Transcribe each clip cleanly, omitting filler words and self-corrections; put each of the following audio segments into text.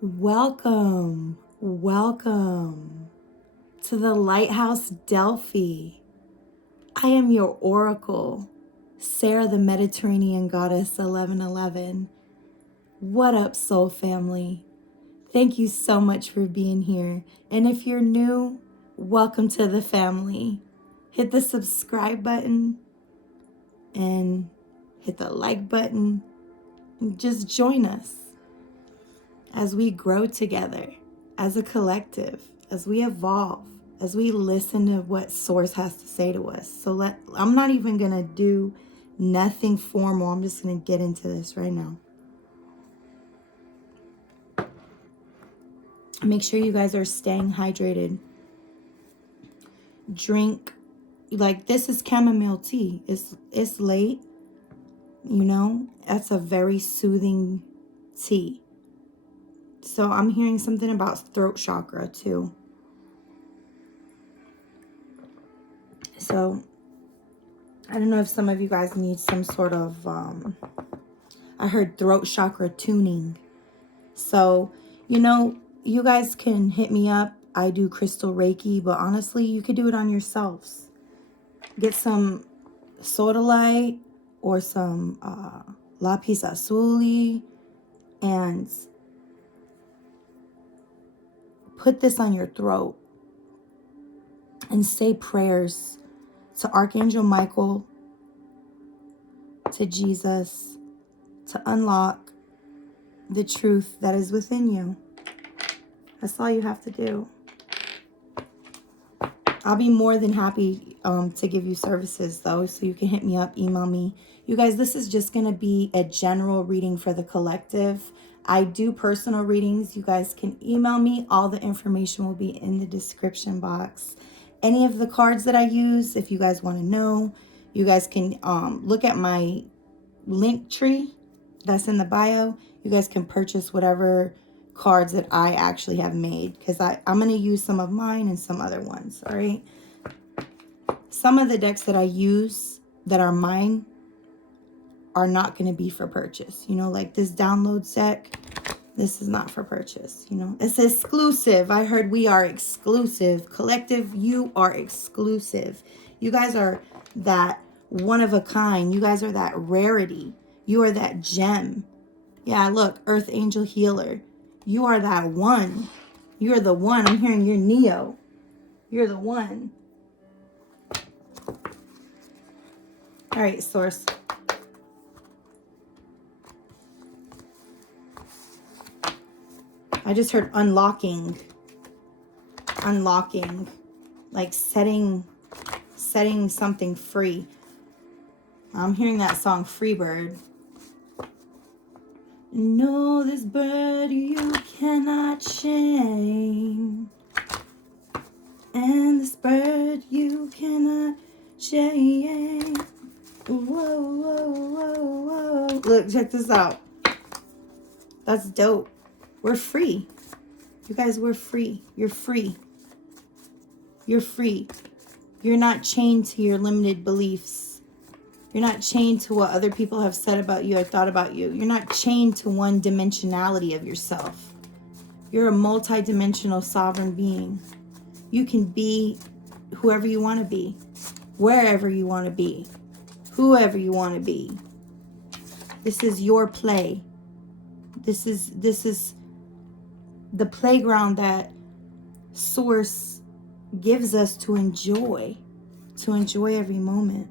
Welcome to the Lighthouse Delphi. I am your oracle, Sarah the Mediterranean Goddess 1111. What up, soul family? Thank you so much for being here. And if you're new, welcome to the family. Hit the subscribe button and hit the like button. And just join us as we grow together, as a collective, as we evolve, as we listen to what Source has to say to us. So I'm not even going to do nothing formal. I'm just going to get into this right now. Make sure you guys are staying hydrated. Drink, like this is chamomile tea. It's late, you know, that's a very soothing tea. So I'm hearing something about throat chakra too. So I don't know if some of you guys need some sort of, I heard throat chakra tuning. So, you know, you guys can hit me up. I do crystal Reiki, but honestly, you could do it on yourselves. Get some sodalite or some lapis lazuli and put this on your throat and say prayers to Archangel Michael, to Jesus, to unlock the truth that is within you. That's all you have to do. I'll be more than happy to give you services though, so you can hit me up, email me. You guys, this is just going to be a general reading for the collective. I do personal readings. You guys can email me. All the information will be in the description box. Any of the cards that I use, if you guys want to know, you guys can look at my link tree that's in the bio. You guys can purchase whatever cards that I actually have made, because I'm going to use some of mine and some other ones. All right. Some of the decks that I use that are mine are not going to be for purchase. You know, like this download deck, this is not for purchase. You know, it's exclusive. I heard we are exclusive. Collective, you are exclusive. You guys are that one of a kind. You guys are that rarity. You are that gem. Yeah, look, Earth Angel Healer. You are that one. You're the one. I'm hearing you're Neo. You're the one. All right, Source. I just heard unlocking. Unlocking. Like setting something free. I'm hearing that song Freebird. No, this bird you cannot shame. And this bird you cannot shame. Whoa, whoa, whoa, whoa. Look, check this out. That's dope. We're free. You guys, we're free. You're free. You're free. You're not chained to your limited beliefs. You're not chained to what other people have said about you or thought about you. You're not chained to one dimensionality of yourself. You're a multi-dimensional sovereign being. You can be whoever you want to be, wherever you want to be, whoever you want to be. This is your play. This is the playground that Source gives us to enjoy every moment.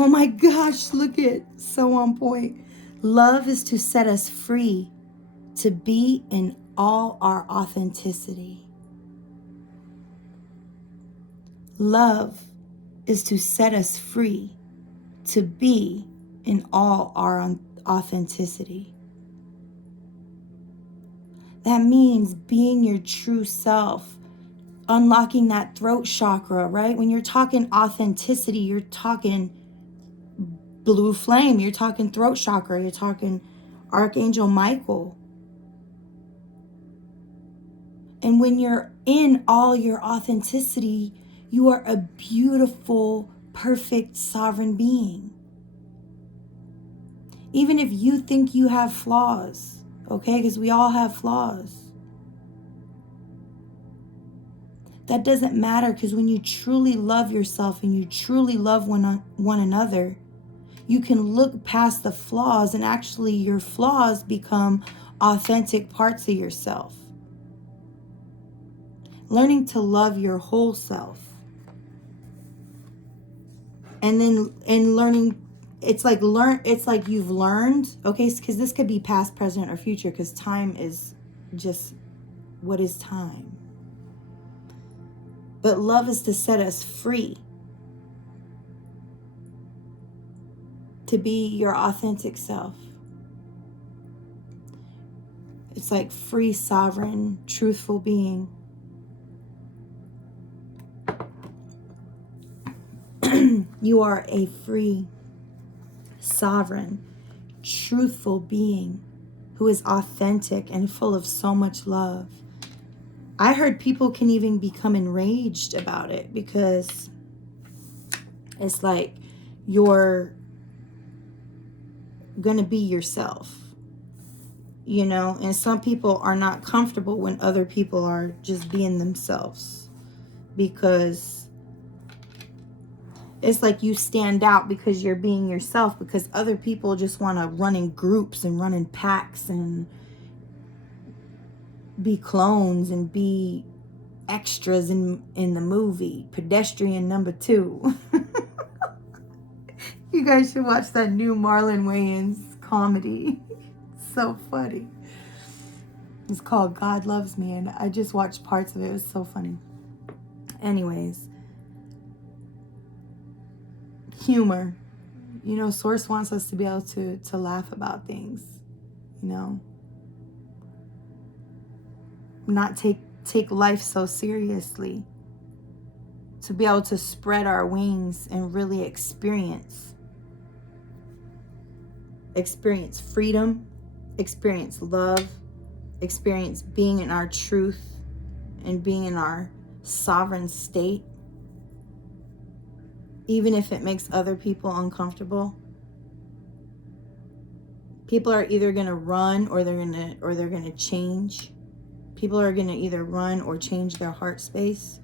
Oh my gosh, look at, so on point. Love is to set us free, to be in all our authenticity. Love is to set us free, to be in all our authenticity. That means being your true self, unlocking that throat chakra, right? When you're talking authenticity, you're talking blue flame, you're talking throat chakra, you're talking Archangel Michael. And when you're in all your authenticity, you are a beautiful, perfect, sovereign being. Even if you think you have flaws, okay? Because we all have flaws. That doesn't matter, because when you truly love yourself and you truly love one another, you can look past the flaws, and actually your flaws become authentic parts of yourself. Learning to love your whole self. And learning, it's like you've learned, okay, because this could be past, present, or future, because time is just, what is time? But love is to set us free, to be your authentic self. It's like free, sovereign, truthful being. You are a free, sovereign, truthful being who is authentic and full of so much love. I heard people can even become enraged about it, because it's like you're going to be yourself, you know, and some people are not comfortable when other people are just being themselves, because it's like you stand out because you're being yourself, because other people just want to run in groups and run in packs and be clones and be extras in the movie Pedestrian number 2. You guys should watch that new Marlon Wayans comedy. It's so funny. It's called God Loves Me, and I just watched parts of it. It was so funny. Anyways, humor. You know, Source wants us to be able to laugh about things, you know. Not take life so seriously. To be able to spread our wings and really experience freedom, experience love, experience being in our truth and being in our sovereign state, even if it makes other people uncomfortable. People are either going to run or they're going to change. People are going to either run or change their heart space.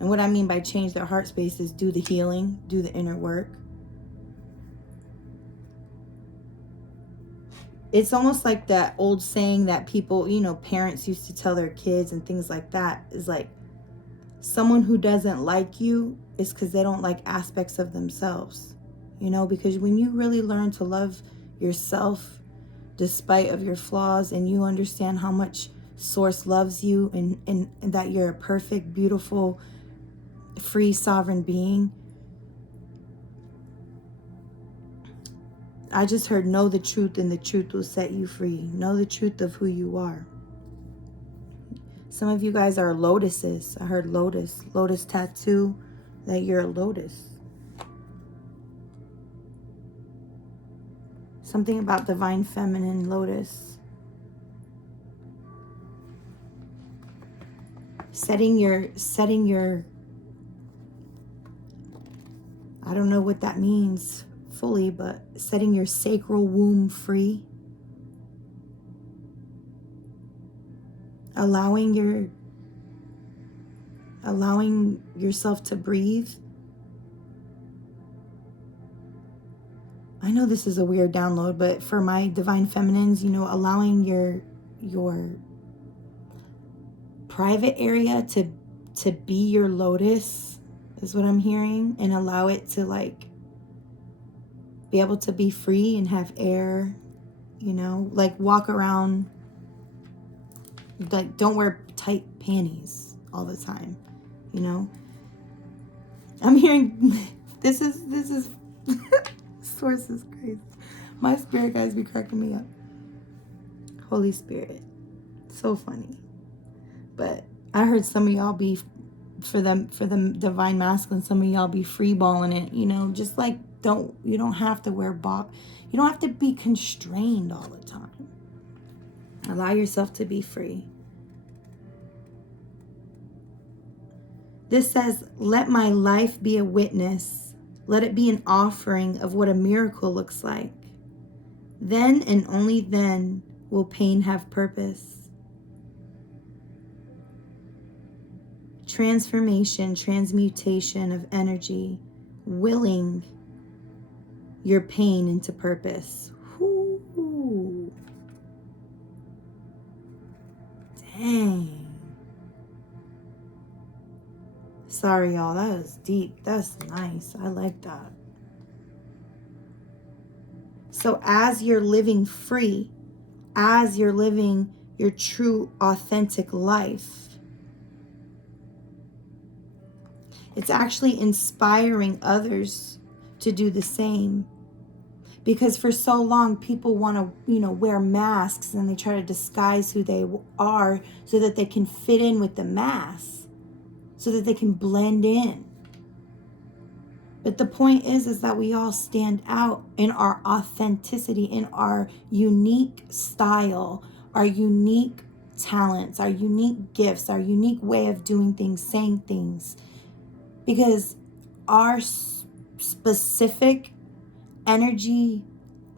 And what I mean by change their heart space is do the healing, do the inner work. It's almost like that old saying that people, you know, parents used to tell their kids and things like that, is like, someone who doesn't like you is because they don't like aspects of themselves, you know, because when you really learn to love yourself despite of your flaws, and you understand how much Source loves you, and that you're a perfect, beautiful, free, sovereign being. I just heard, know the truth and the truth will set you free. Know the truth of who you are. Some of you guys are lotuses. I heard lotus tattoo, that you're a lotus. Something about divine feminine lotus. Setting your, I don't know what that means fully, but setting your sacral womb free. Allowing yourself to breathe. I know this is a weird download, but for my divine feminines, you know, allowing your private area to be your lotus is what I'm hearing, and allow it to like be able to be free and have air, you know, like walk around, like don't wear tight panties all the time, you know. I'm hearing this is Source is crazy. My spirit guys be cracking me up. Holy Spirit, so funny. But I heard some of y'all be, for the divine masculine, some of y'all be free balling it, you know, just like you don't have to wear you don't have to be constrained all the time. Allow yourself to be free. This says, let my life be a witness. Let it be an offering of what a miracle looks like. Then and only then will pain have purpose. transformation, transmutation of energy, willing your pain into purpose. Whoo. Dang. Sorry, y'all. That was deep. That's nice. I like that. So as you're living free, as you're living your true, authentic life, it's actually inspiring others to do the same. Because for so long, people want to, wear masks, and they try to disguise who they are so that they can fit in with the mass, so that they can blend in. But the point is that we all stand out in our authenticity, in our unique style, our unique talents, our unique gifts, our unique way of doing things, saying things. Because our specific energy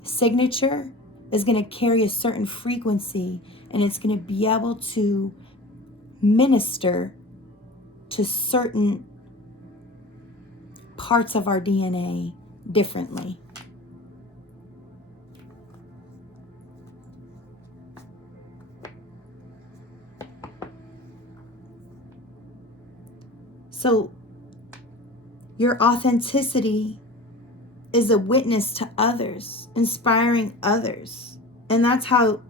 signature is going to carry a certain frequency, and it's going to be able to minister to certain parts of our DNA differently. So your authenticity is a witness to others, inspiring others. And that's how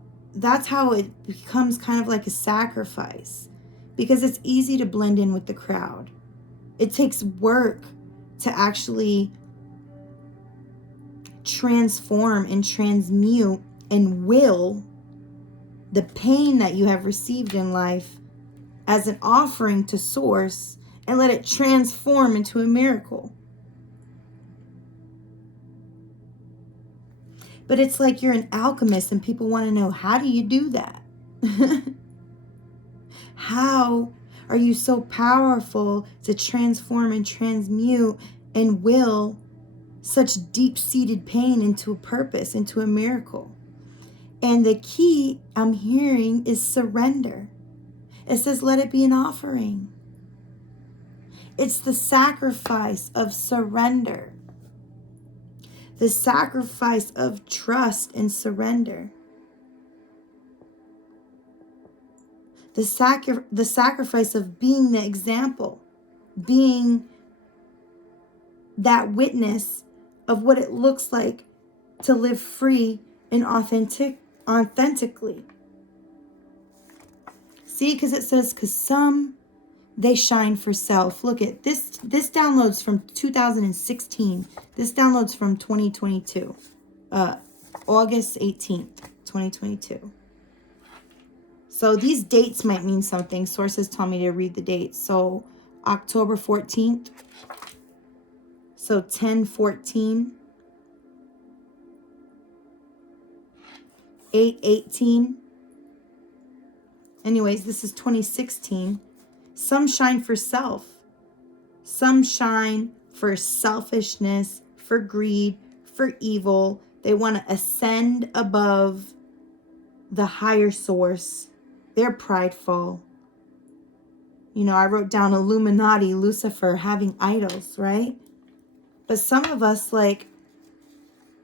it becomes kind of like a sacrifice, because it's easy to blend in with the crowd. It takes work to actually transform and transmute and will the pain that you have received in life as an offering to Source, and let it transform into a miracle. But it's like you're an alchemist, and people want to know, how do you do that? How are you so powerful to transform and transmute and will such deep-seated pain into a purpose, into a miracle? And the key I'm hearing is surrender. It says, let it be an offering. It's the sacrifice of surrender. The sacrifice of trust and surrender. The sacrifice of being the example, being that witness of what it looks like to live free and authentically. See, because it says, because some, they shine for self. Look at this. This downloads from 2016. This downloads from 2022. August 18th, 2022. So these dates might mean something. Sources tell me to read the dates. So October 14th. So 10/14. 8/18. Anyways, this is 2016. Some shine for self. Some shine for selfishness, for greed, for evil. They want to ascend above the higher source. They're prideful. I wrote down Illuminati, Lucifer, having idols, right? But some of us, like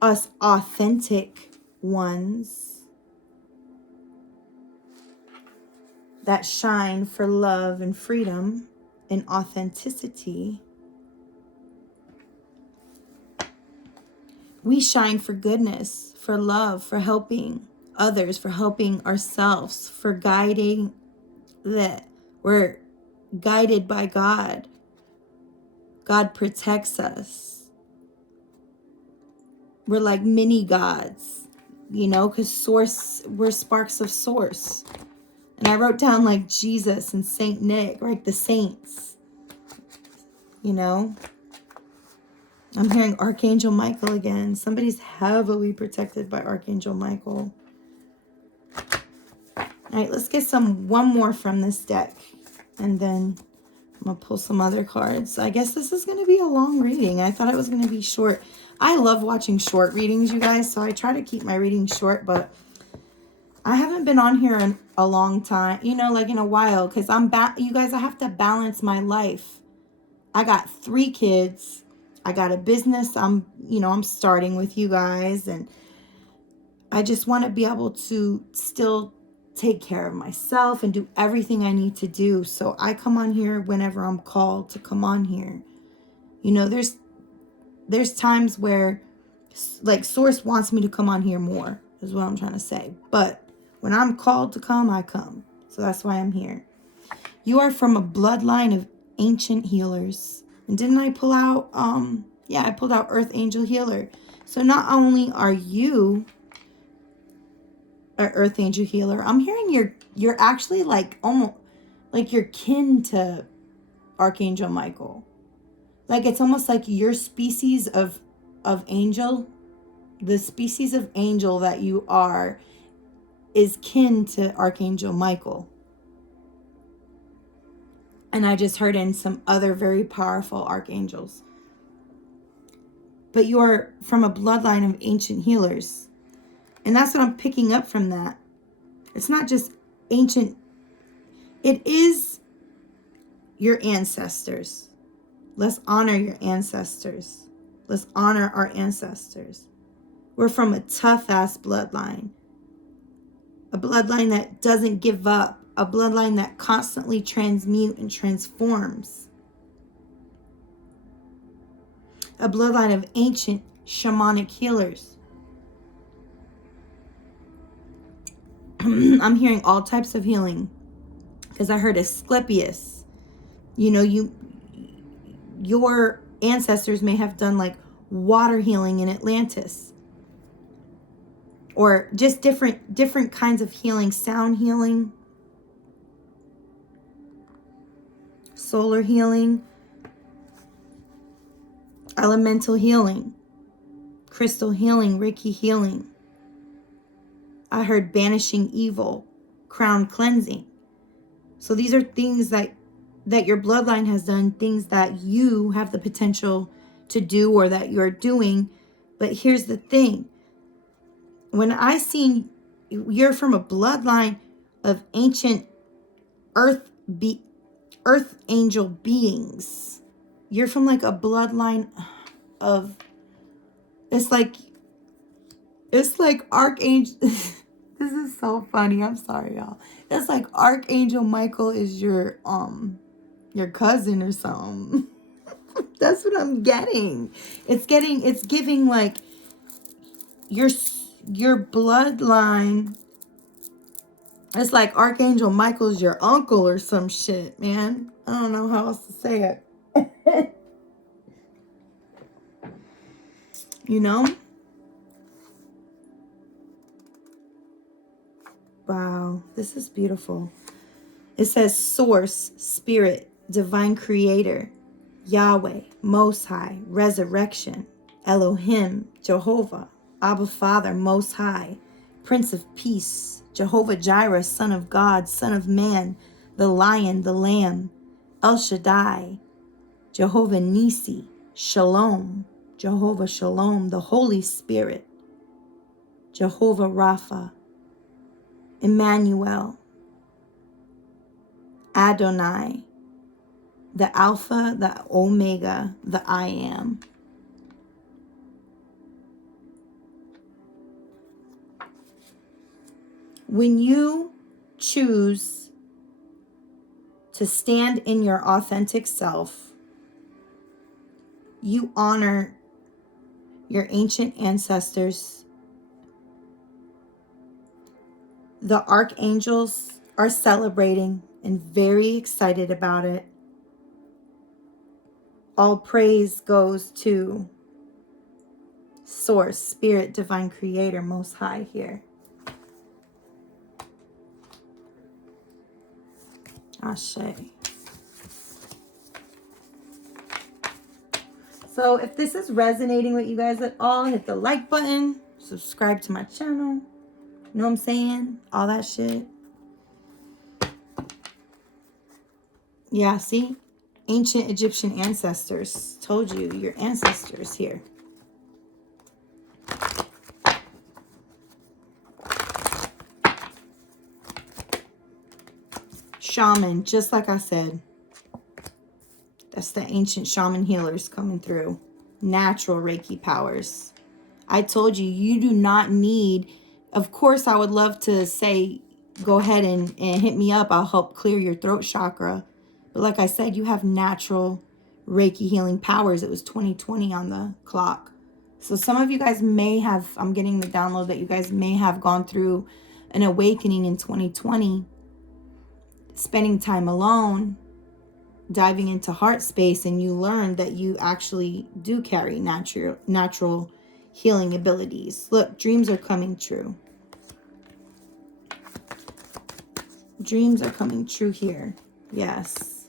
us authentic ones that shine for love and freedom and authenticity, we shine for goodness, for love, for helping others, for helping ourselves, for guiding, that we're guided by God. God protects us. We're like mini gods, because Source, we're sparks of Source. And I wrote down like Jesus and Saint Nick, right? The saints, I'm hearing Archangel Michael again. Somebody's heavily protected by Archangel Michael. All right, let's get one more from this deck. And then I'm going to pull some other cards. I guess this is going to be a long reading. I thought it was going to be short. I love watching short readings, you guys. So I try to keep my readings short. But I haven't been on here in a long time, you know, like in a while, because you guys, I have to balance my life. I got 3 kids. I got a business I'm starting with you guys, and I just want to be able to still take care of myself and do everything I need to do. So I come on here whenever I'm called to come on here. You know, there's times where like Source wants me to come on here more, is what I'm trying to say. But when I'm called to come, I come. So that's why I'm here. You are from a bloodline of ancient healers. And didn't I pull out, I pulled out Earth Angel Healer. So not only are you an Earth Angel Healer, I'm hearing you're actually like almost like you're kin to Archangel Michael. Like it's almost like your species of angel, the species of angel that you are is kin to Archangel Michael. And I just heard in some other very powerful archangels. But you are from a bloodline of ancient healers. And that's what I'm picking up from that. It's not just ancient. It is your ancestors. Let's honor your ancestors. Let's honor our ancestors. We're from a tough-ass bloodline. A bloodline that doesn't give up. A bloodline that constantly transmute and transforms. A bloodline of ancient shamanic healers. I'm hearing all types of healing. Because I heard Asclepius. You know, your ancestors may have done like water healing in Atlantis. Or just different kinds of healing. Sound healing. Solar healing. Elemental healing. Crystal healing. Reiki healing. I heard banishing evil. Crown cleansing. So these are things that your bloodline has done. Things that you have the potential to do or that you're doing. But here's the thing. When I seen you're from a bloodline of ancient earth angel beings. You're from like a bloodline of it's like Archangel. This is so funny. I'm sorry, y'all. It's like Archangel Michael is your cousin or something. That's what I'm getting. It's giving like your bloodline. It's like Archangel Michael's your uncle or some shit, man. I don't know how else to say it. You know? Wow, this is beautiful. It says Source, Spirit, Divine Creator, Yahweh, Most High, Resurrection, Elohim, Jehovah, Abba Father, Most High, Prince of Peace, Jehovah Jireh, Son of God, Son of Man, the Lion, the Lamb, El Shaddai, Jehovah Nisi, Shalom, Jehovah Shalom, the Holy Spirit, Jehovah Rapha, Emmanuel, Adonai, the Alpha, the Omega, the I Am. When you choose to stand in your authentic self, you honor your ancient ancestors. The archangels are celebrating and very excited about it. All praise goes to Source, Spirit, Divine Creator, Most High here. Ashe. So if this is resonating with you guys at all, hit the like button, subscribe to my channel. You know what I'm saying? All that shit. Yeah, see? Ancient Egyptian ancestors. Told you, your ancestors here. Shaman, just like I said. That's the ancient shaman healers coming through. Natural Reiki powers. I told you, you do not need... Of course, I would love to say, go ahead and hit me up. I'll help clear your throat chakra. But like I said, you have natural Reiki healing powers. It was 2020 on the clock. So some of you guys may have... I'm getting the download that you guys may have gone through an awakening in 2020. Spending time alone. Diving into heart space, and you learn that you actually do carry natural healing abilities. Look, dreams are coming true. Dreams are coming true here. Yes.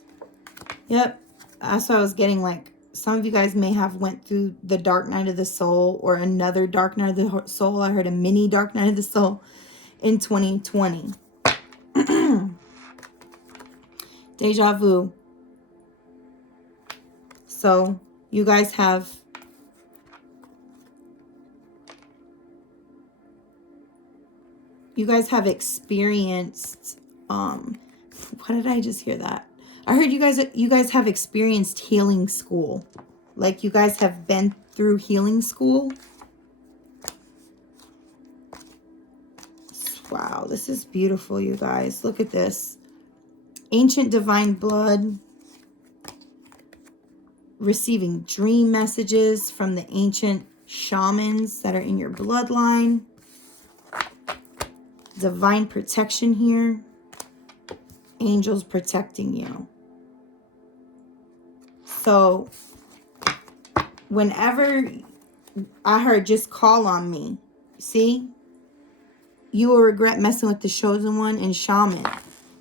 Yep. That's what I was getting. Like, some of you guys may have went through the dark night of the soul, or another dark night of the soul. I heard a mini dark night of the soul in 2020. Deja vu. So you guys have experienced, what did I just hear that? I heard you guys have experienced healing school. Like you guys have been through healing school. Wow, this is beautiful, you guys. Look at this. Ancient divine blood. Receiving dream messages from the ancient shamans that are in your bloodline. Divine protection here. Angels protecting you. So whenever I heard just call on me. See? You will regret messing with the chosen one and shaman.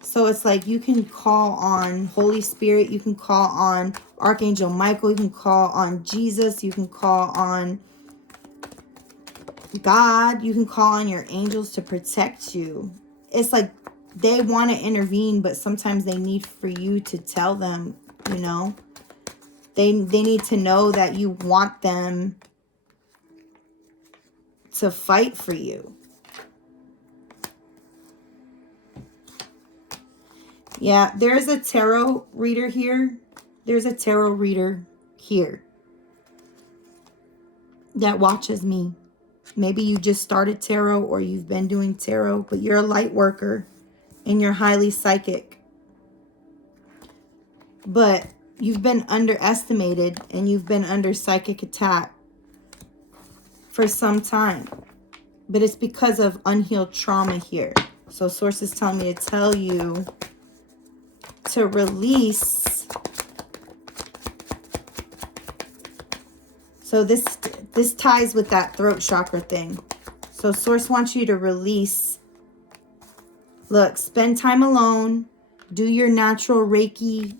So it's like you can call on Holy Spirit. You can call on Archangel Michael. You can call on Jesus. You can call on God. You can call on your angels to protect you. It's like they want to intervene, but sometimes they need for you to tell them, you know. They need to know that you want them to fight for you. Yeah, there's a tarot reader here. There's a tarot reader here that watches me. Maybe you just started tarot or you've been doing tarot, but you're a light worker and you're highly psychic. But you've been underestimated and you've been under psychic attack for some time. But it's because of unhealed trauma here. So sources tell me to tell you to release. So this ties with that throat chakra thing. So source wants you to release. Look, spend time alone. Do your natural Reiki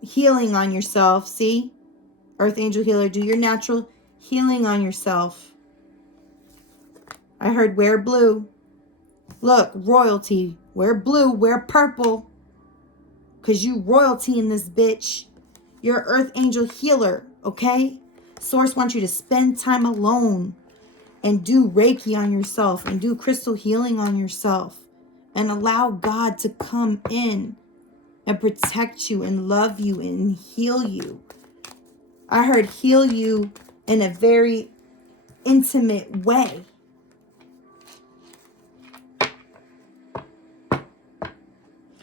healing on yourself. See? Earth Angel Healer, do your natural healing on yourself. I heard wear blue. Look, royalty. Wear blue, wear purple. Because you royalty in this bitch. You're Earth Angel Healer, okay? Source wants you to spend time alone and do Reiki on yourself and do crystal healing on yourself and allow God to come in and protect you and love you and heal you. I heard heal you in a very intimate way.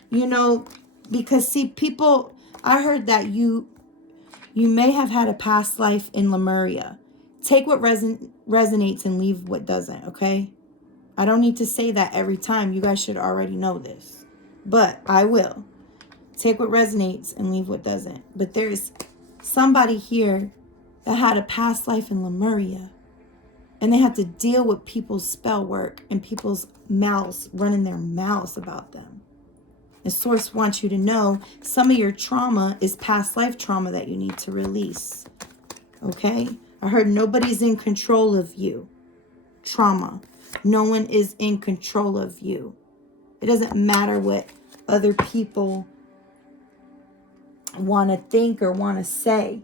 You know, because see, people, I heard that you may have had a past life in Lemuria. Take what resonates and leave what doesn't, okay? I don't need to say that every time. You guys should already know this. But I will. Take what resonates and leave what doesn't. But there's somebody here that had a past life in Lemuria. And they had to deal with people's spell work and people's mouths running their mouths about them. The source wants you to know some of your trauma is past life trauma that you need to release. Okay? I heard nobody's in control of you. Trauma. No one is in control of you. It doesn't matter what other people want to think or want to say.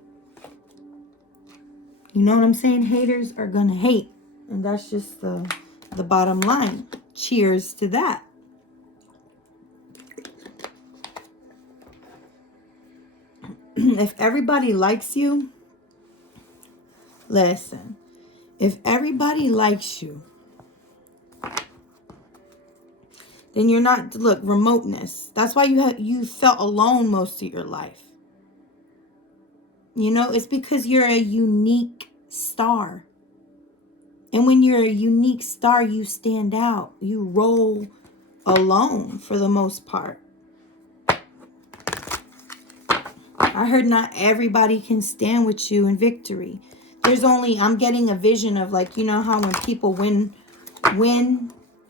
You know what I'm saying? Haters are going to hate. And that's just the bottom line. Cheers to that. If everybody likes you, listen. If everybody likes you, then you're not, look, remoteness. That's why you felt alone most of your life. You know, it's because you're a unique star. And when you're a unique star, you stand out. You roll alone for the most part. I heard not everybody can stand with you in victory. There's only, I'm getting a vision of, like, you know how when people win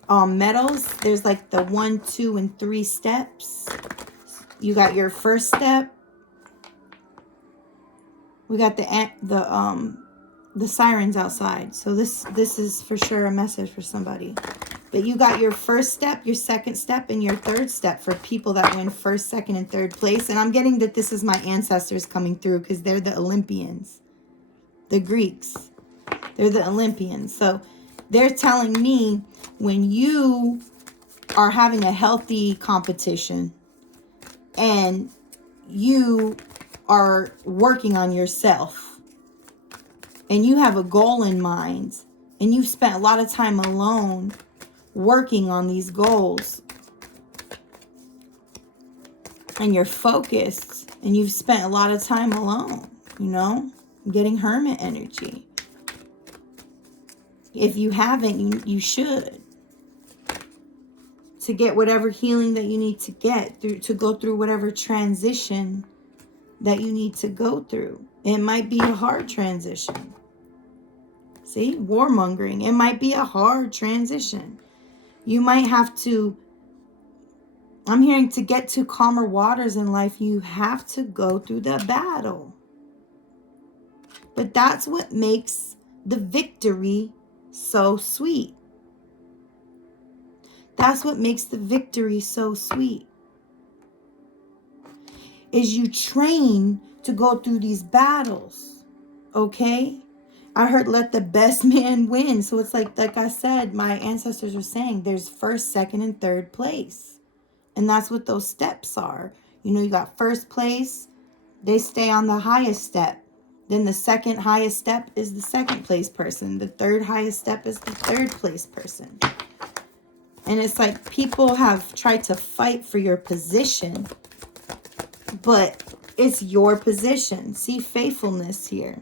medals, there's like the 1, 2, and 3 steps. You got your first step. We got the sirens outside. So this is for sure a message for somebody. But you got your first step, your second step, and your third step for people that win first, second, and third place. And I'm getting that this is my ancestors coming through because they're the Olympians. The Greeks. They're the Olympians. So they're telling me when you are having a healthy competition and you are working on yourself and you have a goal in mind and you've spent a lot of time alone working on these goals and you're focused and you've spent a lot of time alone, you know, getting hermit energy. If you haven't, you should, to get whatever healing that you need to get through, to go through whatever transition that you need to go through. It might be a hard transition. See, warmongering. It might be a hard transition. You might have to, I'm hearing, to get to calmer waters in life, you have to go through the battle. But that's what makes the victory so sweet. That's what makes the victory so sweet. Is you train to go through these battles. Okay? I heard let the best man win. So it's like I said, my ancestors were saying there's first, second, and third place. And that's what those steps are. You know, you got first place. They stay on the highest step. Then the second highest step is the second place person. The third highest step is the third place person. And it's like people have tried to fight for your position, but it's your position. See, faithfulness here.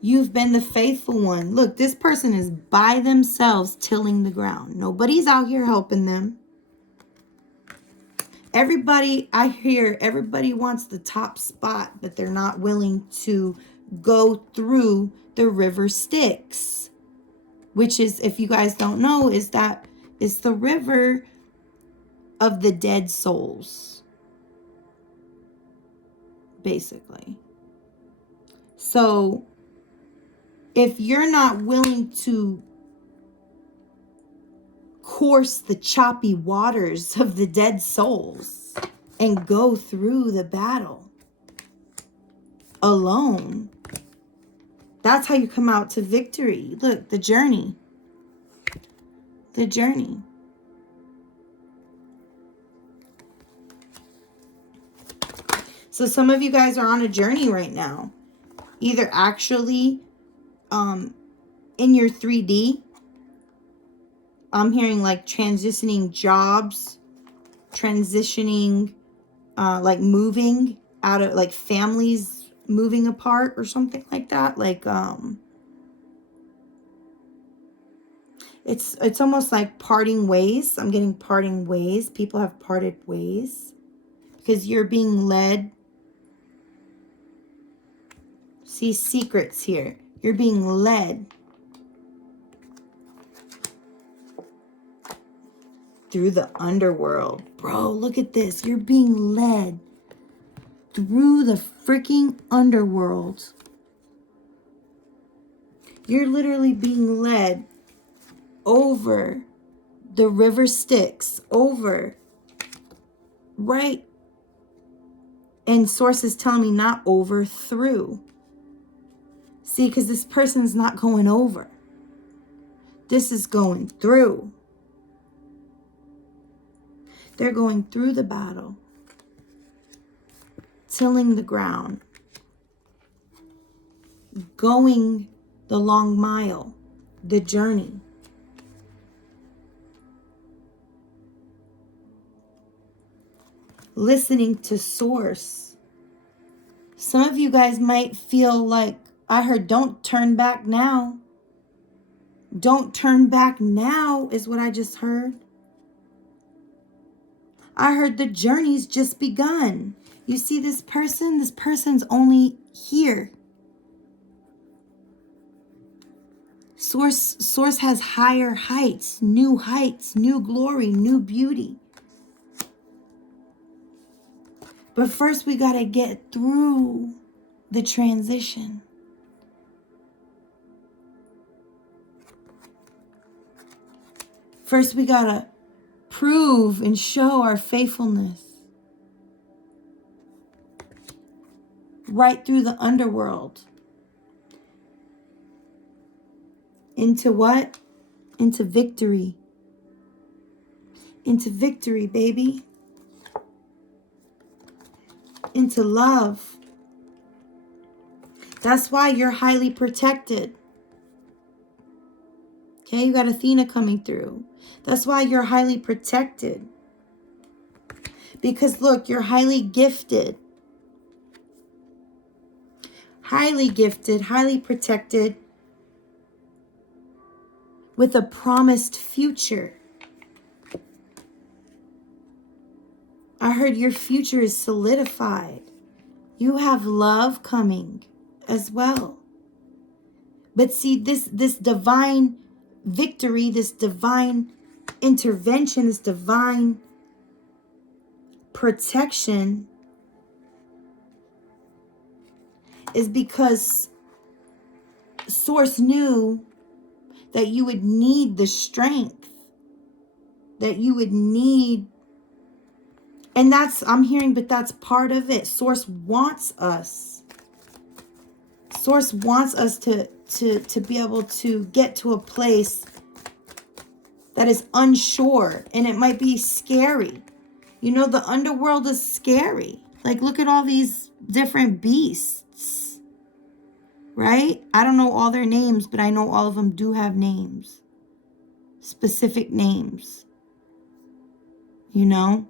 You've been the faithful one. Look, this person is by themselves tilling the ground. Nobody's out here helping them. Everybody, I hear everybody wants the top spot, but they're not willing to go through the river Styx, which is, if you guys don't know, is the river of the dead souls, basically. So if you're not willing to course the choppy waters of the dead souls and go through the battle alone, that's how you come out to victory. Look, the journey. The journey. So some of you guys are on a journey right now. Either actually in your 3D. I'm hearing like transitioning jobs, transitioning, like moving out of, like families moving apart or something like that. Like, it's almost like parting ways. I'm getting parting ways. People have parted ways because you're being led. See, secrets here. You're being led through the underworld. Bro, look at this. You're being led through the freaking underworld. You're literally being led over the river Styx, over, right? And sources telling me not over, through. See, because this person's not going over. This is going through. They're going through the battle tilling the ground, going the long mile, the journey. Listening to source. Some of you guys might feel like, I heard, don't turn back now. Don't turn back now is what I just heard. I heard the journey's just begun. You see this person? This person's only here. Source has higher heights, new glory, new beauty. But first we got to get through the transition. First we got to prove and show our faithfulness. Right through the underworld. Into what? Into victory. Into victory, baby. Into love. That's why you're highly protected. Okay, you got Athena coming through. That's why you're highly protected. Because look, you're highly gifted. Highly gifted, highly protected. With a promised future. I heard your future is solidified. You have love coming as well. But see, this divine victory, this divine intervention, this divine protection is because Source knew that you would need the strength, that you would need. And that's, I'm hearing, but that's part of it. Source wants us. Source wants us to be able to get to a place that is unsure. And it might be scary. You know, the underworld is scary. Like, look at all these different beasts. Right? I don't know all their names, but I know all of them do have names. Specific names. You know?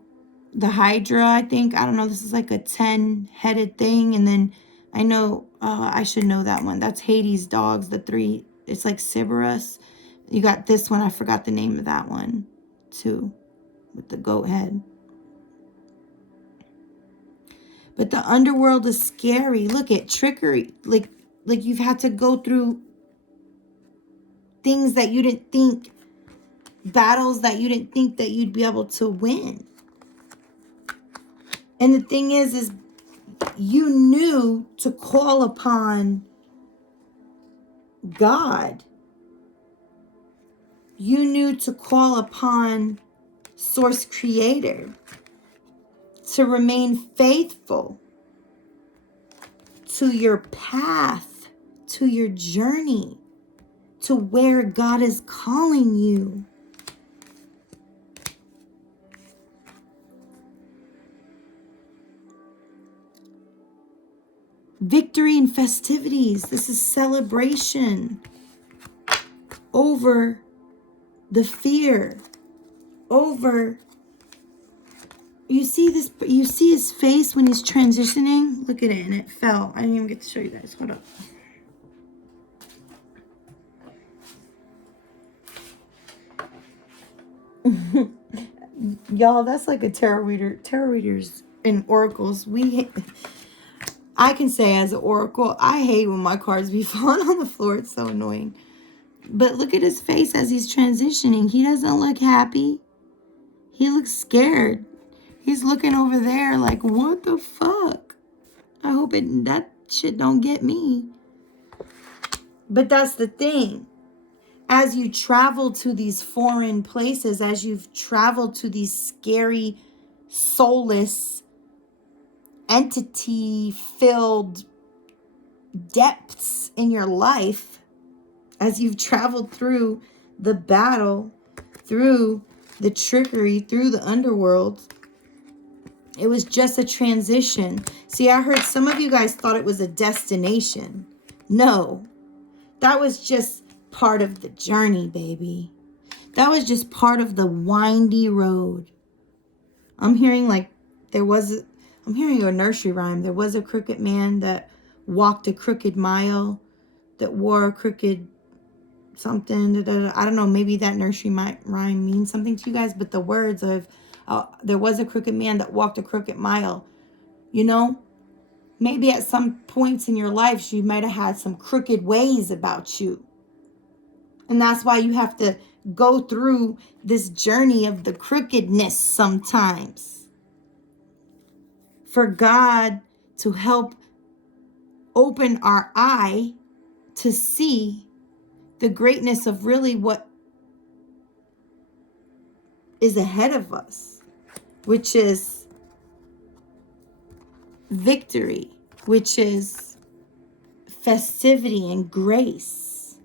The Hydra, I think. I don't know. This is like a 10-headed thing. And then I know, I should know that one. That's Hades' dogs. The 3, it's like Cerberus. You got this one. I forgot the name of that one too. With the goat head. But the underworld is scary. Look at trickery. Like you've had to go through things that you didn't think, battles that you didn't think that you'd be able to win. And the thing is you knew to call upon God. You knew to call upon Source Creator. To remain faithful to your path, to your journey, to where God is calling you. Victory and festivities. This is celebration over the fear, over. You see this, you see his face when he's transitioning? Look at it, and it fell. I didn't even get to show you guys. Hold up. Y'all, that's like a tarot reader. Tarot readers and oracles. I can say as an oracle, I hate when my cards be falling on the floor. It's so annoying. But look at his face as he's transitioning. He doesn't look happy. He looks scared. He's looking over there like, what the fuck? I hope that shit don't get me. But that's the thing. As you travel to these foreign places, as you've traveled to these scary, soulless, entity-filled depths in your life, as you've traveled through the battle, through the trickery, through the underworld, It was just a transition. See, I heard some of you guys thought it was a destination. No, that was just part of the journey, baby. That was just part of the windy road. I'm hearing I'm hearing a nursery rhyme. There was a crooked man that walked a crooked mile, that wore a crooked something. Da, da, da. I don't know. Maybe that nursery rhyme means something to you guys, but the words of there was a crooked man that walked a crooked mile. You know, maybe at some points in your life, you might have had some crooked ways about you. And that's why you have to go through this journey of the crookedness sometimes. For God to help open our eye to see the greatness of really what is ahead of us, which is victory, which is festivity and grace,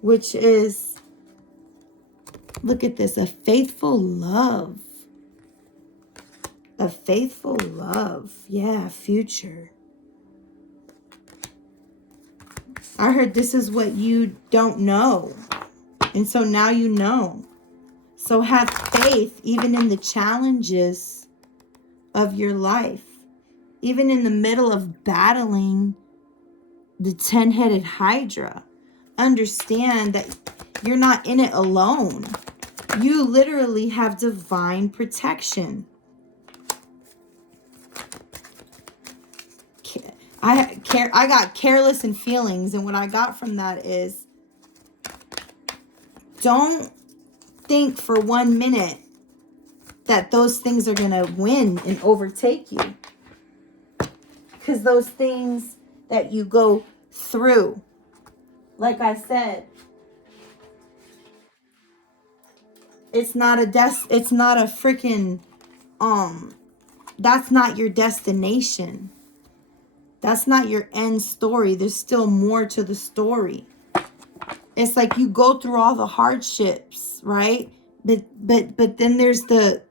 which is, look at this, a faithful love. A faithful love. Yeah, future. I heard this is what you don't know. And so now you know. So have faith even in the challenges of your life. Even in the middle of battling the 10-headed Hydra. Understand that you're not in it alone. You literally have divine protection. I got careless and feelings, and what I got from that is, don't think for 1 minute that those things are going to win and overtake you. Because those things that you go through, like I said, it's not a freaking, that's not your destination. That's not your end story. There's still more to the story. It's like you go through all the hardships, right? But then there's the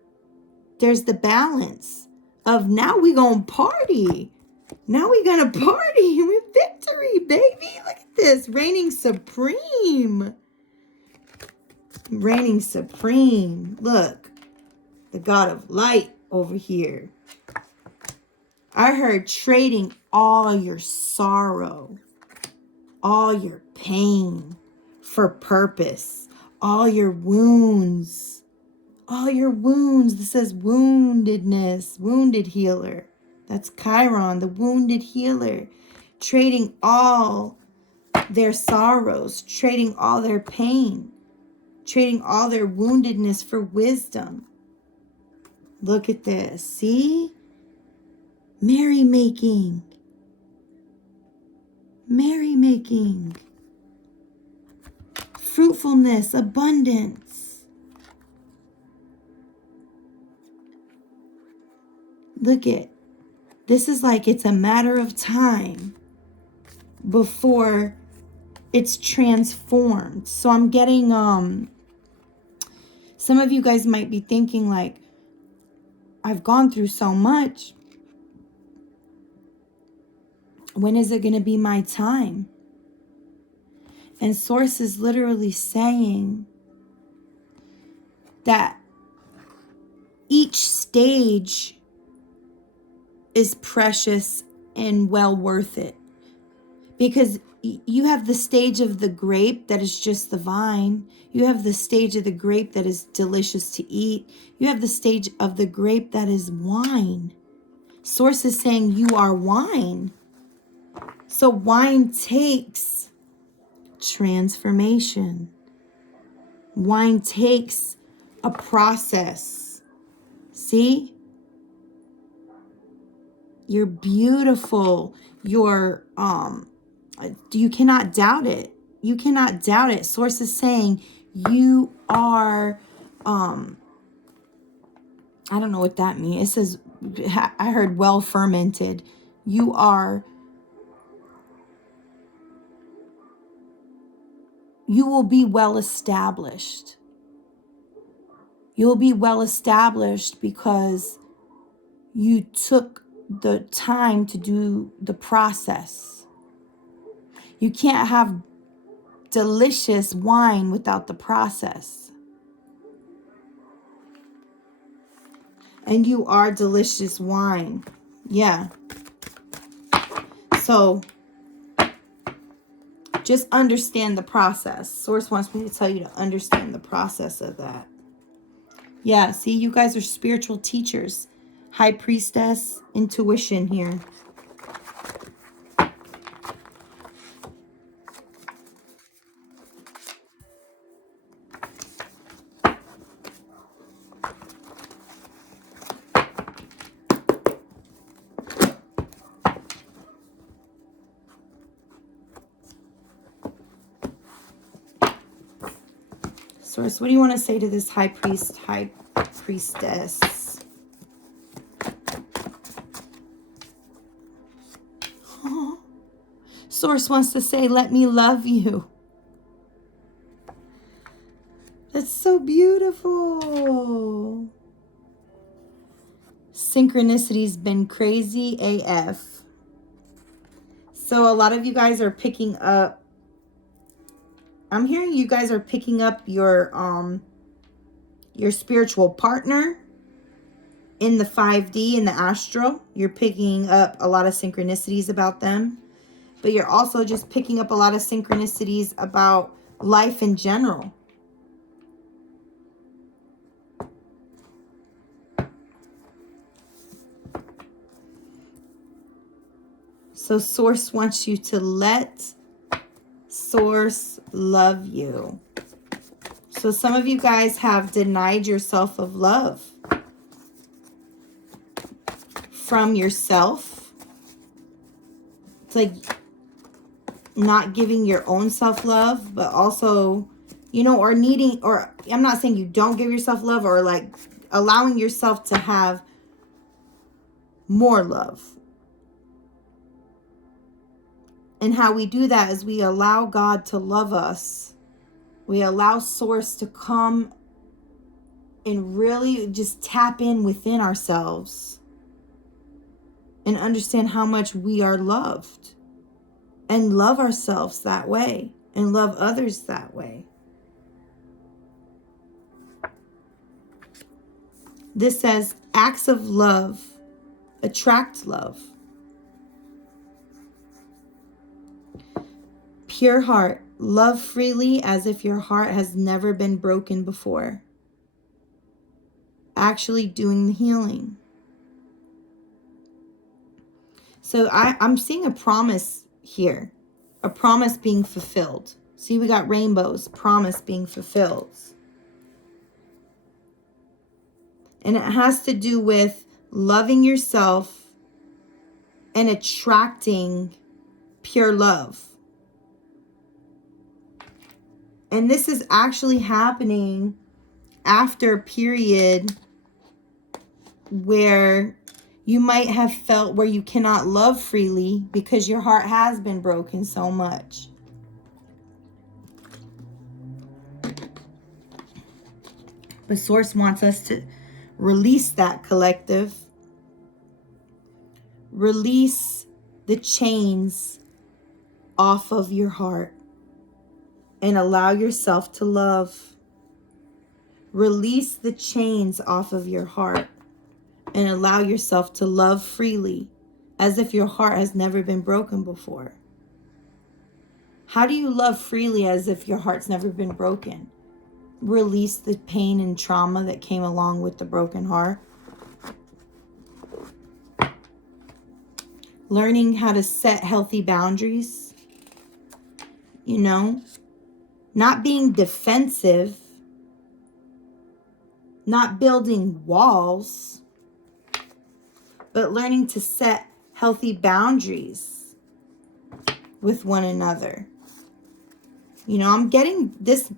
balance of now we gonna party. Now we gonna party with victory, baby. Look at this, reigning supreme. Reigning supreme. Look, the God of light over here. I heard trading all your sorrow, all your pain for purpose, all your wounds. This says woundedness, wounded healer. That's Chiron, the wounded healer. Trading all their sorrows, trading all their pain, trading all their woundedness for wisdom. Look at this. See? Merrymaking. Fruitfulness, abundance. Look at, this is like it's a matter of time before it's transformed. So I'm getting, some of you guys might be thinking like, I've gone through so much. When is it going to be my time? And Source is literally saying that each stage is precious and well worth it. Because you have the stage of the grape that is just the vine. You have the stage of the grape that is delicious to eat. You have the stage of the grape that is wine. Source is saying you are wine. So wine takes transformation. Wine takes a process. See? You're beautiful. You're, you cannot doubt it. You cannot doubt it. Source is saying you are, I don't know what that means. It says, I heard well fermented. You will be well established. You'll be well established because you took the time to do the process. You can't have delicious wine without the process. And you are delicious wine. Yeah. So just understand the process. Source wants me to tell you to understand the process of that. Yeah, see, you guys are spiritual teachers. High Priestess, intuition here. Source, what do you want to say to this high priestess? Oh, Source wants to say, let me love you. That's so beautiful. Synchronicity's been crazy AF. So a lot of you guys are picking up, I'm hearing you guys are picking up your spiritual partner in the 5D, in the astral. You're picking up a lot of synchronicities about them. But you're also just picking up a lot of synchronicities about life in general. So Source wants you to let Source love you. So some of you guys have denied yourself of love from yourself. It's like not giving your own self-love, but also, you know, or needing, or I'm not saying you don't give yourself love, or like allowing yourself to have more love. And how we do that is we allow God to love us. We allow Source to come and really just tap in within ourselves and understand how much we are loved, and love ourselves that way and love others that way. This says acts of love attract love. Pure heart, love freely as if your heart has never been broken before. Actually doing the healing. So I'm seeing a promise here. A promise being fulfilled. See, we got rainbows. Promise being fulfilled. And it has to do with loving yourself and attracting pure love. And this is actually happening after a period where you might have felt where you cannot love freely because your heart has been broken so much. But Source wants us to release that, collective. Release the chains off of your heart and allow yourself to love. Release the chains off of your heart and allow yourself to love freely as if your heart has never been broken before. How do you love freely as if your heart's never been broken? Release the pain and trauma that came along with the broken heart. Learning how to set healthy boundaries. You know, not being defensive, not building walls, but learning to set healthy boundaries with one another. You know, I'm getting this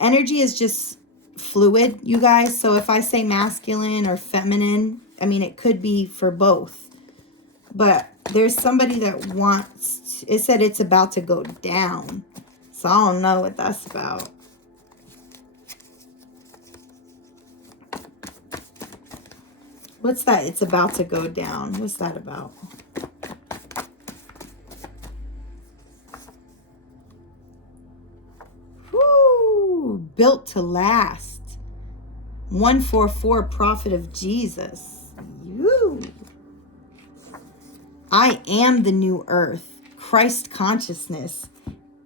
energy is just fluid, you guys. So if I say masculine or feminine, I mean, it could be for both. But there's somebody that wants, it said it's about to go down. So I don't know what that's about. What's that? It's about to go down. What's that about? Woo! Built to last. 144, prophet of Jesus. Woo! I am the new earth. Christ consciousness.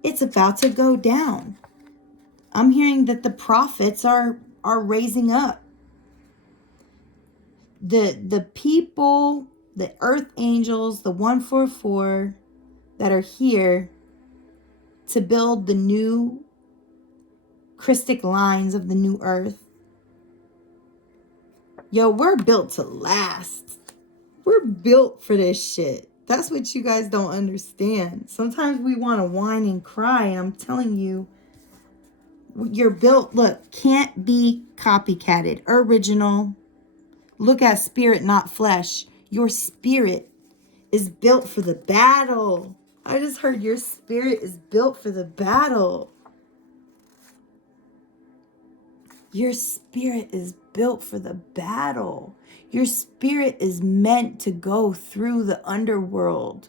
It's about to go down. I'm hearing that the prophets are raising up. The people, the earth angels, the 144 that are here to build the new Christic lines of the new earth. Yo, we're built to last. We're built for this shit. That's what you guys don't understand. Sometimes we want to whine and cry. And I'm telling you, you're built. Look, can't be copycatted. Original. Look at spirit, not flesh. Your spirit is built for the battle. I just heard your spirit is built for the battle. Your spirit is built for the battle. Your spirit is meant to go through the underworld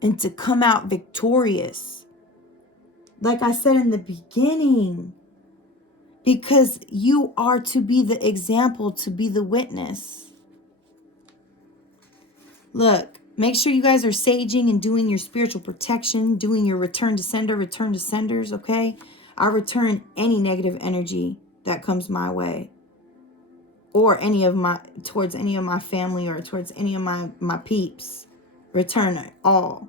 and to come out victorious. Like I said in the beginning, because you are to be the example, to be the witness. Look, make sure you guys are saging and doing your spiritual protection, doing your return to senders, okay? I return any negative energy that comes my way, or towards any of my family, or towards any of my peeps. Return it all.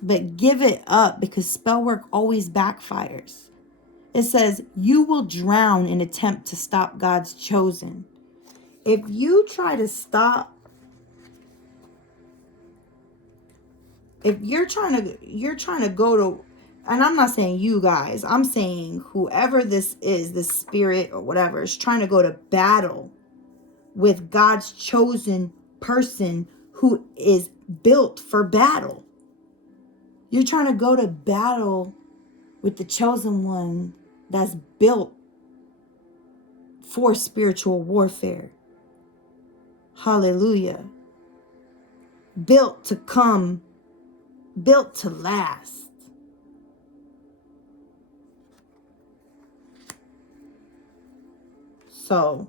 But give it up, because spell work always backfires. It says, you will drown in attempt to stop God's chosen. If you try to stop, if you're trying to go to, and I'm not saying you guys, I'm saying whoever this is, this spirit or whatever, is trying to go to battle with God's chosen person who is built for battle. You're trying to go to battle with the chosen one that's built for spiritual warfare. Hallelujah. Built to come, built to last. So,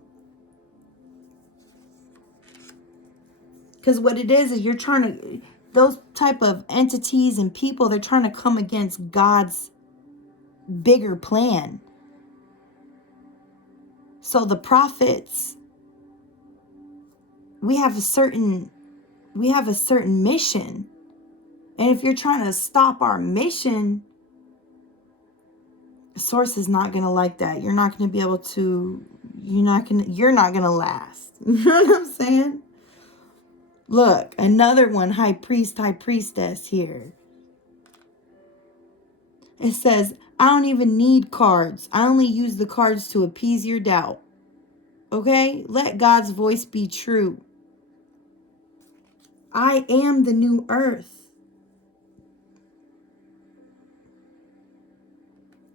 because what it is you're trying to, those type of entities and people, they're trying to come against God's bigger plan. So the prophets, we have a certain mission. And if you're trying to stop our mission, the source is not going to like that. You're not going to be able to, you're not going to last. You know what I'm saying? Look, another one, high priest, high priestess here. It says, I don't even need cards. I only use the cards to appease your doubt. Okay? Let God's voice be true. I am the new earth.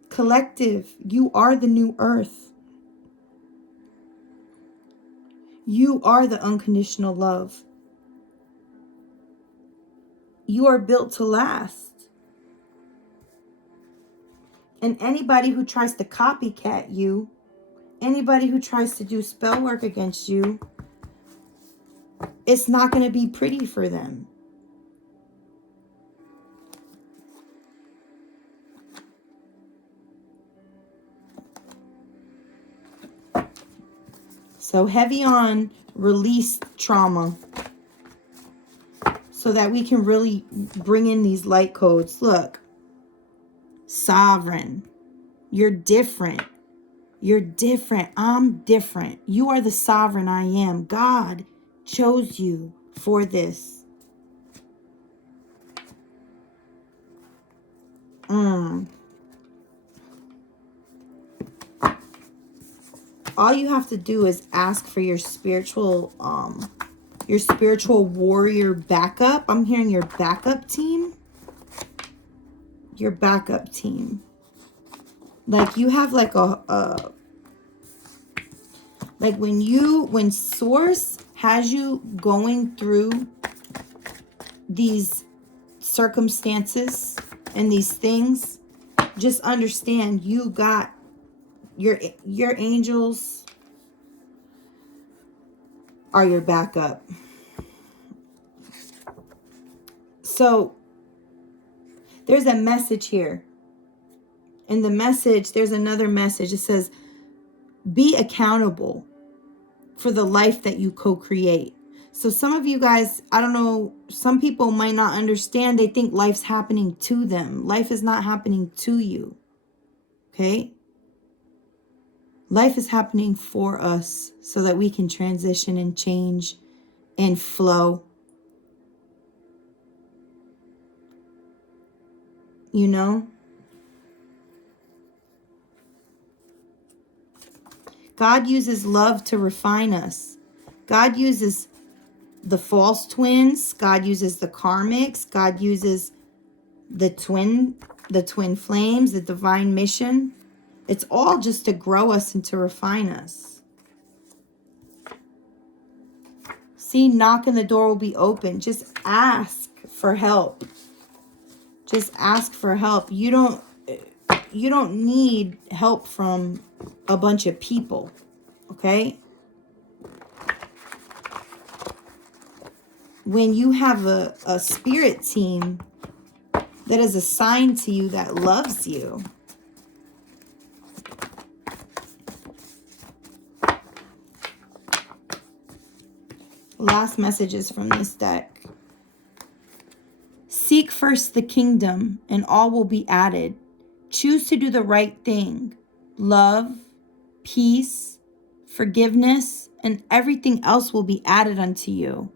Collective, you are the new earth. You are the unconditional love. You are built to last. And anybody who tries to copycat you, anybody who tries to do spell work against you, it's not going to be pretty for them. So heavy on release trauma, so that we can really bring in these light codes. Look, sovereign. You're different. You're different. I'm different. You are the sovereign I am. God chose you for this. All you have to do is ask for your spiritual warrior backup. I'm hearing your backup team. Your backup team. Like you have like Like when Source has you going through these circumstances and these things, just understand you got your angels are your backup. So there's a message here. In the message, there's another message. It says, be accountable for the life that you co-create. So some of you guys, I don't know, some people might not understand. They think life's happening to them. Life is not happening to you. Okay? Life is happening for us so that we can transition and change and flow. You know? God uses love to refine us. God uses the false twins. God uses the karmics. God uses the twin flames, the divine mission. It's all just to grow us and to refine us. See, knock and the door will be open. Just ask for help. Just ask for help. You don't need help from a bunch of people, okay? When you have a spirit team that is assigned to you, that loves you, last messages from this deck. Seek first the kingdom and all will be added. Choose to do the right thing. Love, peace, forgiveness, and everything else will be added unto you.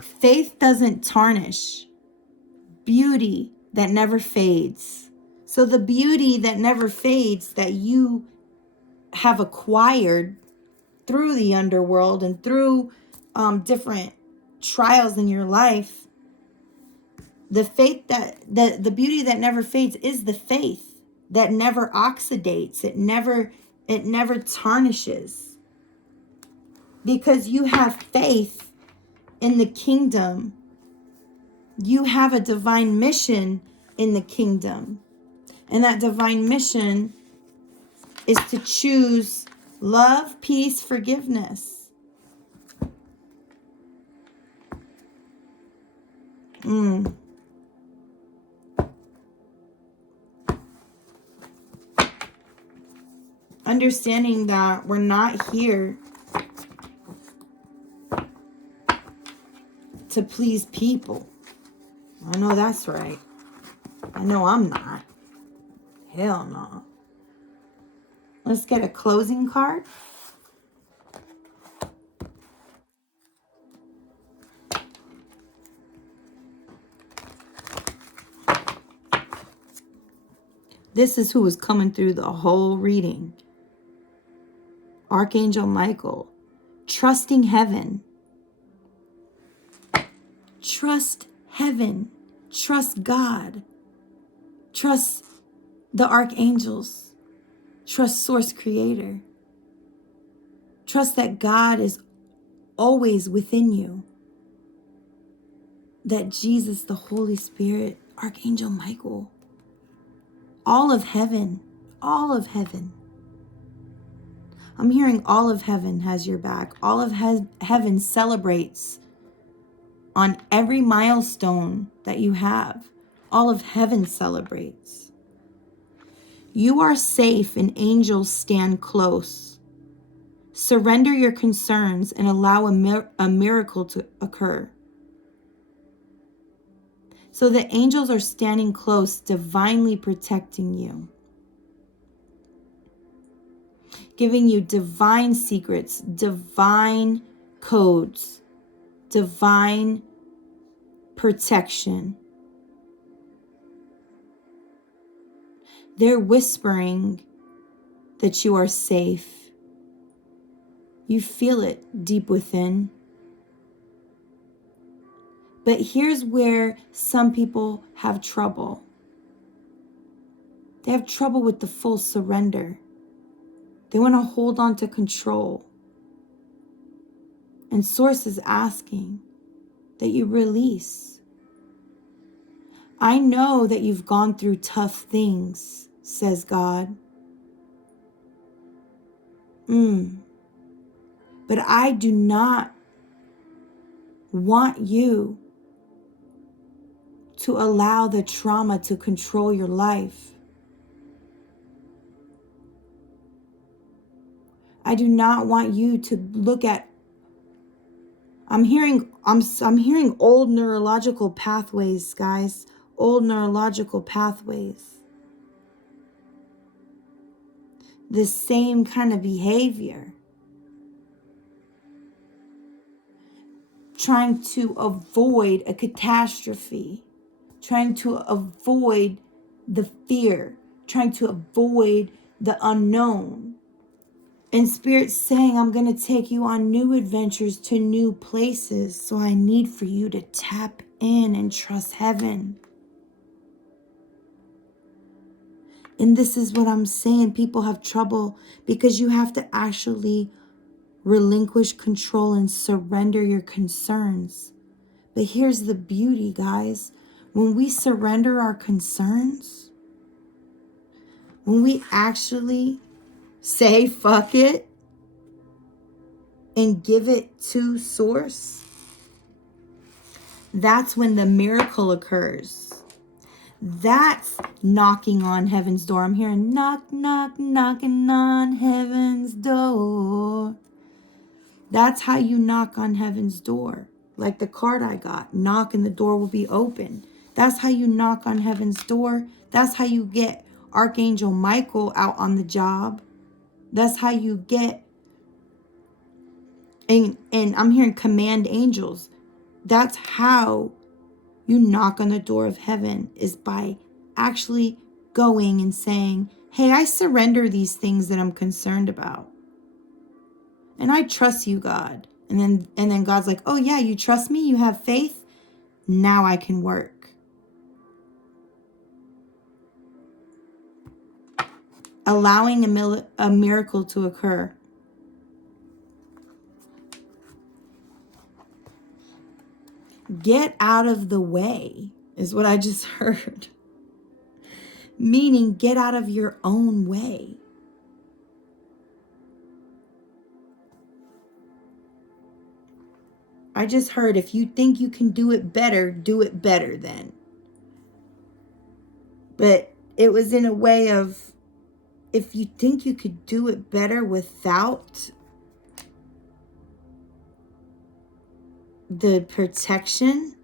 Faith doesn't tarnish. Beauty that never fades. So the beauty that never fades that you have acquired through the underworld and through different trials in your life, the faith that the beauty that never fades is the faith that never oxidates. It never tarnishes, because you have faith in the kingdom. You have a divine mission in the kingdom, and that divine mission is to choose love, peace, forgiveness. Understanding that we're not here to please people. I know that's right. I know I'm not. Hell no. Let's get a closing card. This is who is coming through the whole reading. Archangel Michael. Trusting heaven. Trust heaven. Trust God. Trust the archangels. Trust Source Creator. Trust that God is always within you. That Jesus, the Holy Spirit, Archangel Michael, all of heaven, all of heaven. I'm hearing all of heaven has your back. All of heaven celebrates on every milestone that you have. All of heaven celebrates. You are safe and angels stand close. Surrender your concerns and allow a miracle to occur. So the angels are standing close, divinely protecting you. Giving you divine secrets, divine codes, divine protection. They're whispering that you are safe. You feel it deep within. But here's where some people have trouble. They have trouble with the full surrender. They want to hold on to control. And Source is asking that you release. I know that you've gone through tough things, says God. But I do not want you to allow the trauma to control your life. I do not want you to look at, I'm hearing old neurological pathways, guys. Old neurological pathways. The same kind of behavior. Trying to avoid a catastrophe. Trying to avoid the fear. Trying to avoid the unknown. And Spirit's saying, I'm going to take you on new adventures to new places. So I need for you to tap in and trust heaven. And this is what I'm saying. People have trouble because you have to actually relinquish control and surrender your concerns. But here's the beauty, guys. When we surrender our concerns, when we actually say fuck it and give it to Source, that's when the miracle occurs. That's knocking on heaven's door. I'm hearing knock, knock, knocking on heaven's door. That's how you knock on heaven's door. Like the card I got, knock and the door will be open. That's how you knock on heaven's door. That's how you get Archangel Michael out on the job. That's how you get, and I'm hearing command angels. That's how you knock on the door of heaven, is by actually going and saying, hey, I surrender these things that I'm concerned about. And I trust you, God. And then God's like, oh yeah, you trust me? You have faith? Now I can work. Allowing a miracle to occur. Get out of the way is what I just heard. Meaning, get out of your own way. I just heard, if you think you can do it better then. But it was in a way of, if you think you could do it better without the protection,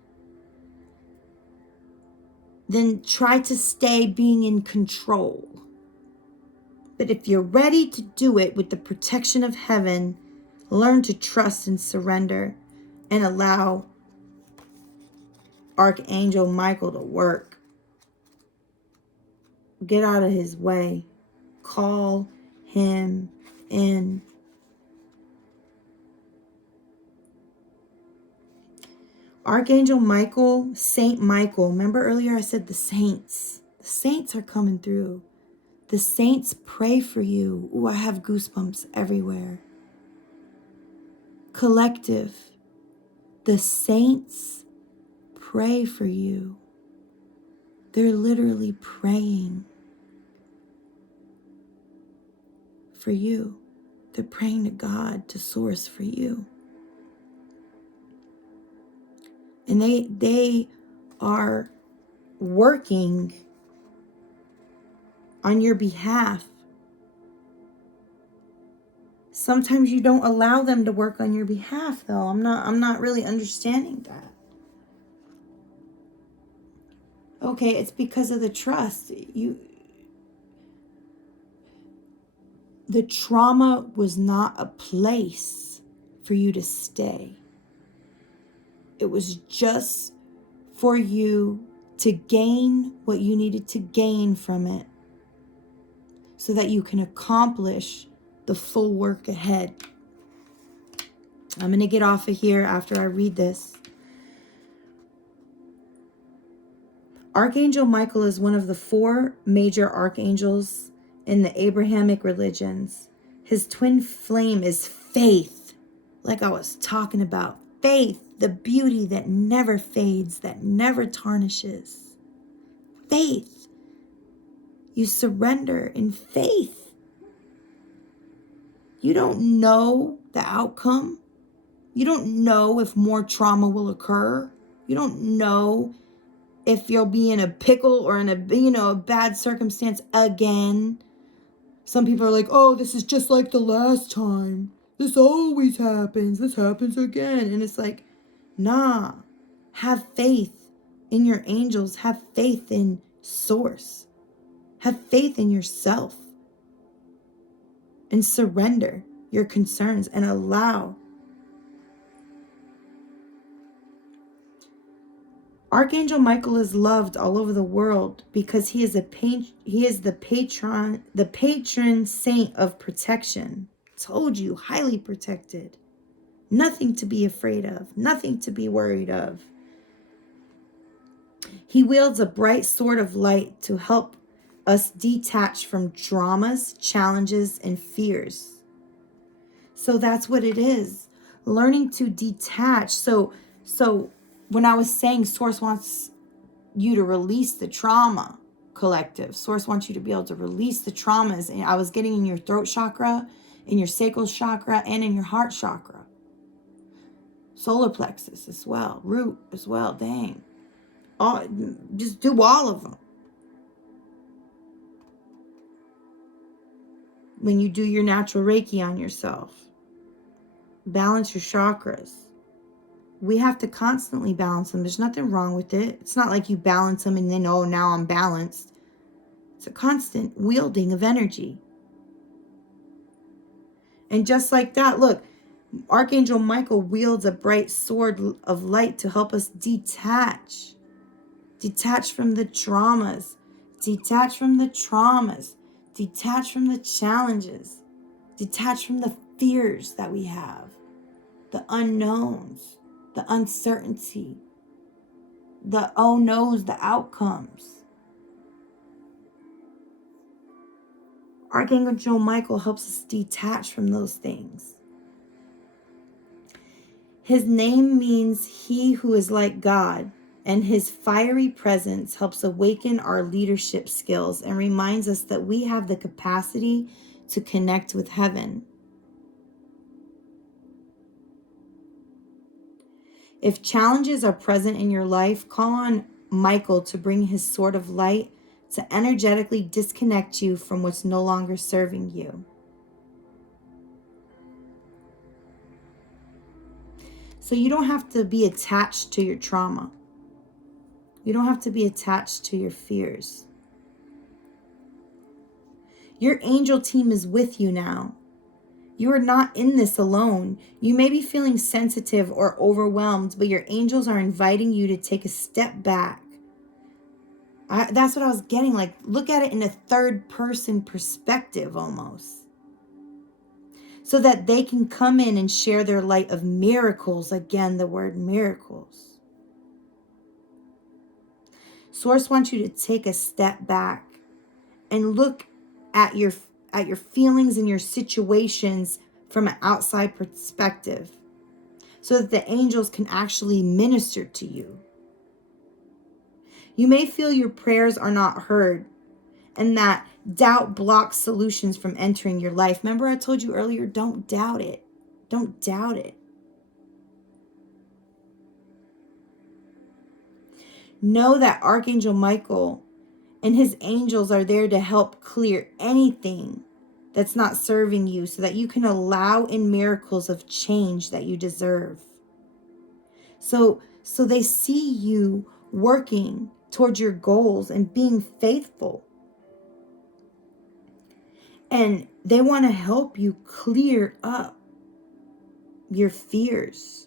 then try to stay being in control. But if you're ready to do it with the protection of heaven, learn to trust and surrender and allow Archangel Michael to work. Get out of his way. Call him in. Archangel Michael, Saint Michael. Remember earlier I said the saints. The saints are coming through. The saints pray for you. Ooh, I have goosebumps everywhere. Collective. The saints pray for you. They're literally praying for you. They're praying to God, to Source for you. And they are working on your behalf. Sometimes you don't allow them to work on your behalf, though. I'm not really understanding that. Okay, it's because of the trust. The trauma was not a place for you to stay. It was just for you to gain what you needed to gain from it, so that you can accomplish the full work ahead. I'm going to get off of here after I read this. Archangel Michael is one of the 4 major archangels in the Abrahamic religions. His twin flame is faith, like I was talking about. Faith, the beauty that never fades, that never tarnishes. Faith. You surrender in faith. You don't know the outcome. You don't know if more trauma will occur. You don't know if you'll be in a pickle or in a bad circumstance again. Some people are like, oh, this is just like the last time. This always happens. This happens again. And it's like, nah. Have faith in your angels. Have faith in Source. Have faith in yourself. And surrender your concerns and allow. Archangel Michael is loved all over the world because he is the patron saint of protection. Told you, highly protected. Nothing to be afraid of, nothing to be worried of. He wields a bright sword of light to help us detach from dramas, challenges, and fears. So that's what it is. Learning to detach. So when I was saying Source wants you to release the trauma, collective. Source wants you to be able to release the traumas. And I was getting in your throat chakra, in your sacral chakra, and in your heart chakra. Solar plexus as well. Root as well. Dang. Just do all of them. When you do your natural Reiki on yourself. Balance your chakras. We have to constantly balance them. There's nothing wrong with it. It's not like you balance them and then, oh, now I'm balanced. It's a constant wielding of energy. And just like that, look, Archangel Michael wields a bright sword of light to help us detach. Detach from the traumas. Detach from the traumas. Detach from the challenges. Detach from the fears that we have. The unknowns. The uncertainty. The oh no's, the outcomes. Archangel Michael helps us detach from those things. His name means he who is like God, and his fiery presence helps awaken our leadership skills and reminds us that we have the capacity to connect with heaven. If challenges are present in your life, call on Michael to bring his sword of light to energetically disconnect you from what's no longer serving you. So you don't have to be attached to your trauma. You don't have to be attached to your fears. Your angel team is with you now. You are not in this alone. You may be feeling sensitive or overwhelmed, but your angels are inviting you to take a step back. That's what I was getting. Like, look at it in a third person perspective almost. So that they can come in and share their light of miracles. Again, the word miracles. Source wants you to take a step back and look at your feelings and your situations from an outside perspective so that the angels can actually minister to you. You may feel your prayers are not heard and that doubt blocks solutions from entering your life. Remember I told you earlier, don't doubt it. Don't doubt it. Know that Archangel Michael and his angels are there to help clear anything that's not serving you so that you can allow in miracles of change that you deserve. So they see you working towards your goals and being faithful. And they want to help you clear up your fears.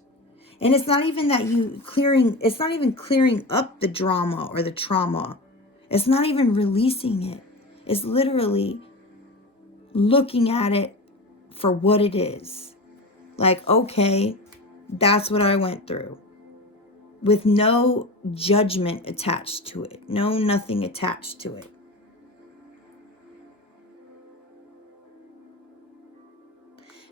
And it's not even that it's not even clearing up the drama or the trauma. It's not even releasing it. It's literally looking at it for what it is. Like, okay, that's what I went through. With no judgment attached to it. No, nothing attached to it.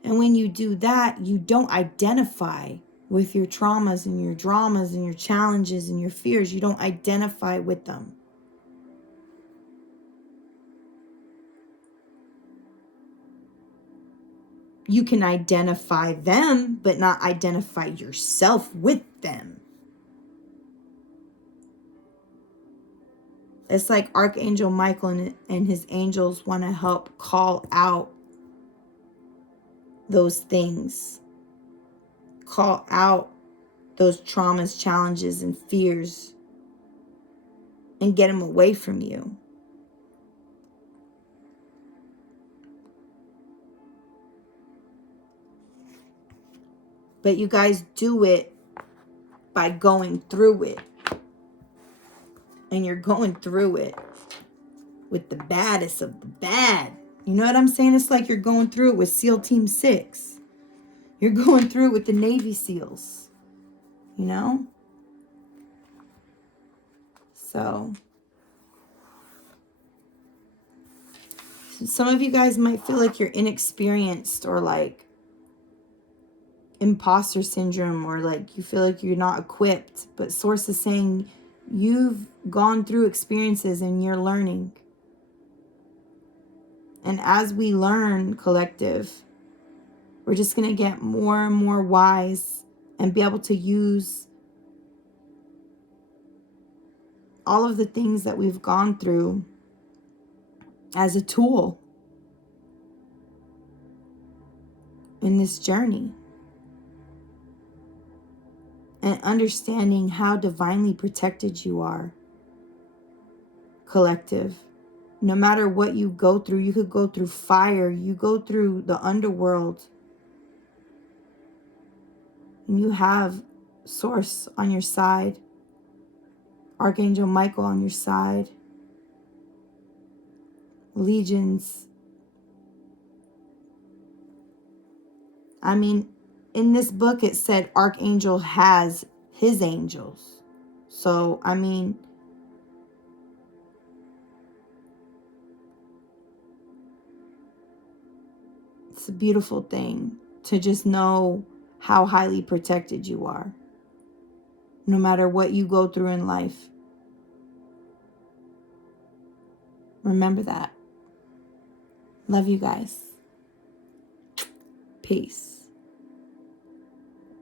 And when you do that, you don't identify with your traumas and your dramas and your challenges and your fears. You don't identify with them. You can identify them, but not identify yourself with them. It's like Archangel Michael and his angels want to help call out those things. Call out those traumas, challenges, and fears and get them away from you. But you guys do it by going through it. And you're going through it with the baddest of the bad. You know what I'm saying? It's like you're going through it with SEAL Team 6. You're going through it with the Navy SEALs. You know? So some of you guys might feel like you're inexperienced or like imposter syndrome, or like you feel like you're not equipped. But Source is saying you've gone through experiences and you're learning. And as we learn, collective, we're just going to get more and more wise and be able to use all of the things that we've gone through as a tool in this journey. And understanding how divinely protected you are, collective. No matter what you go through, you could go through fire, you go through the underworld, and you have Source on your side, Archangel Michael on your side, legions. I mean, in this book it said Archangel has his angels. So, I mean, it's a beautiful thing to just know how highly protected you are, no matter what you go through in life. Remember that. Love you guys. Peace.